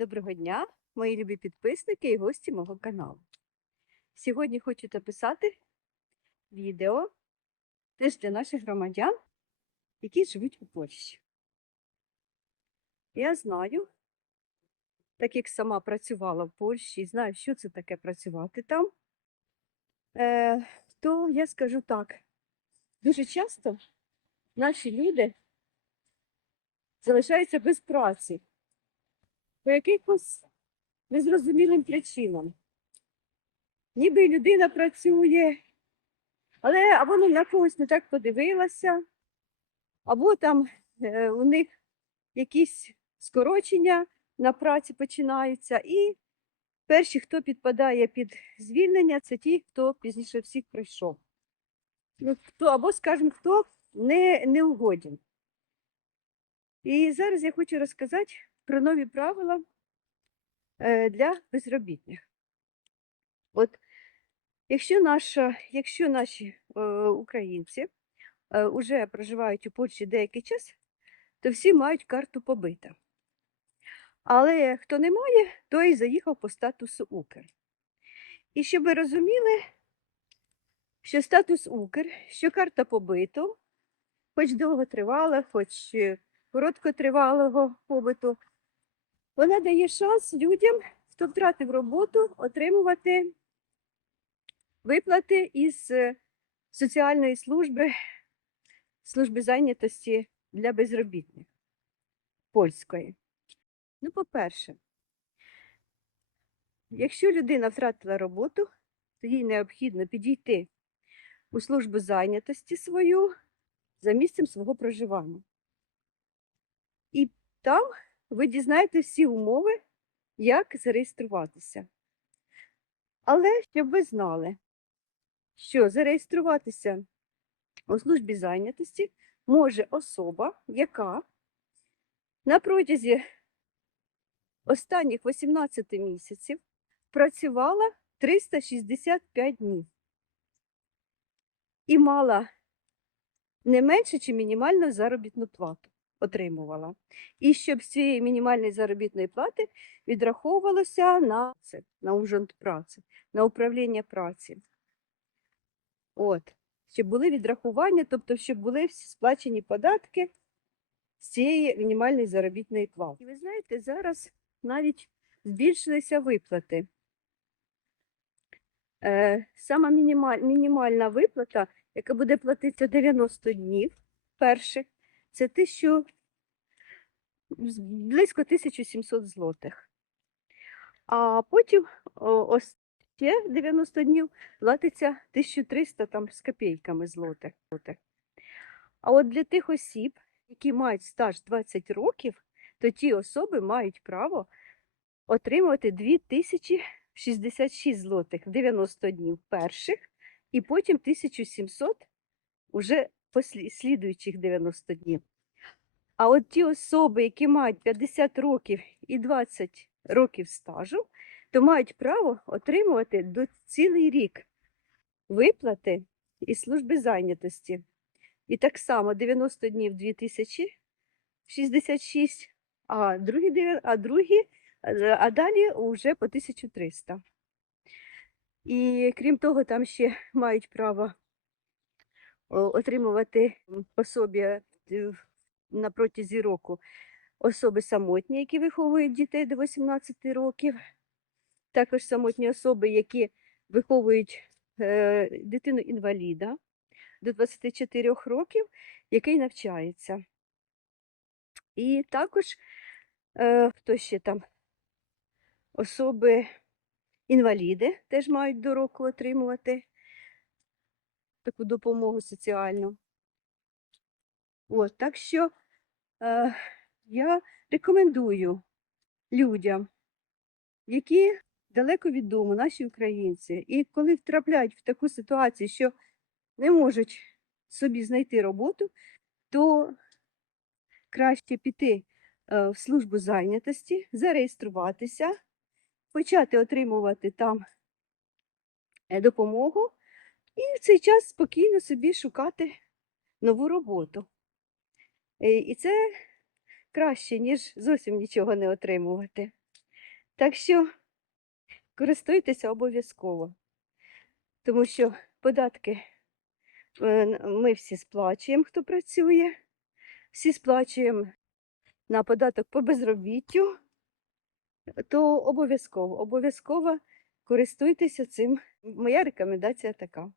Доброго дня, мої любі підписники і гості мого каналу. Сьогодні хочу записати відео теж для наших громадян, які живуть у Польщі. Я знаю, так як сама працювала в Польщі і знаю, що це таке працювати там, е, то я скажу так: дуже часто наші люди залишаються без праці по якихось незрозумілим причинам. Ніби людина працює, але або ну, на когось не так подивилася, або там е, у них якісь скорочення на праці починаються. І перші, хто підпадає під звільнення, це ті, хто пізніше всіх пройшов. Ну, хто, або, скажімо, хто не, не угоден. І зараз я хочу розказати про нові правила е, для безробітних. От якщо, наша, якщо наші е, українці е, вже проживають у Польщі деякий час, то всі мають карту побита. Але хто не має, той заїхав по статусу Укр. І щоб ви розуміли, що статус Укр, що карта побиту, хоч довго тривала, хоч е, короткотривалого побиту, вона дає шанс людям, хто втратив роботу, отримувати виплати із е, соціальної служби, служби зайнятості для безробітних польської. Ну, по-перше, якщо людина втратила роботу, то їй необхідно підійти у службу зайнятості свою за місцем свого проживання. І там ви дізнаєте всі умови, як зареєструватися. Але щоб ви знали, що зареєструватися у службі зайнятості може особа, яка на протязі останніх 18 місяців працювала 365 днів і мала не менше, чи мінімальну заробітну плату отримувала. І щоб з цієї мінімальної заробітної плати відраховувалося на це, на ужонт праці, на управління праці. От, щоб були відрахування, тобто, щоб були всі сплачені податки з цієї мінімальної заробітної плати. І ви знаєте, зараз навіть збільшилися виплати. Е, сама мінімаль, мінімальна виплата, яка буде платитися 90 днів перших, це тисячу, близько 1700 злотих. А потім ось ще 90 днів платиться 1300 там, з копійками злотих. А от для тих осіб, які мають стаж 20 років, то ті особи мають право отримувати 2066 злотих 90 днів перших, і потім 1700 уже слідуючих 90 днів. А от ті особи, які мають 50 років і 20 років стажу, то мають право отримувати до цілий рік виплати із служби зайнятості. І так само 90 днів 2066, а другі, а другі, а далі вже по 1300. І крім того, там ще мають право отримувати м, пособія е, на протязі року. Особи самотні, які виховують дітей до 18 років, також самотні особи, які виховують е, дитину інваліда до 24 років, який навчається. І також е, хто ще там? Особи інваліди теж мають до року отримувати таку допомогу соціальну. От, так що е, я рекомендую людям, які далеко від дому, наші українці, і коли втрапляють в таку ситуацію, що не можуть собі знайти роботу, то краще піти е, в службу зайнятості, зареєструватися, почати отримувати там е, допомогу і в цей час спокійно собі шукати нову роботу. Е, І це краще, ніж зовсім нічого не отримувати. Так що користуйтеся обов'язково, тому що податки е, ми всі сплачуємо, хто працює, всі сплачуємо на податок по безробіттю, то обов'язково, обов'язково користуйтеся цим. Моя рекомендація така.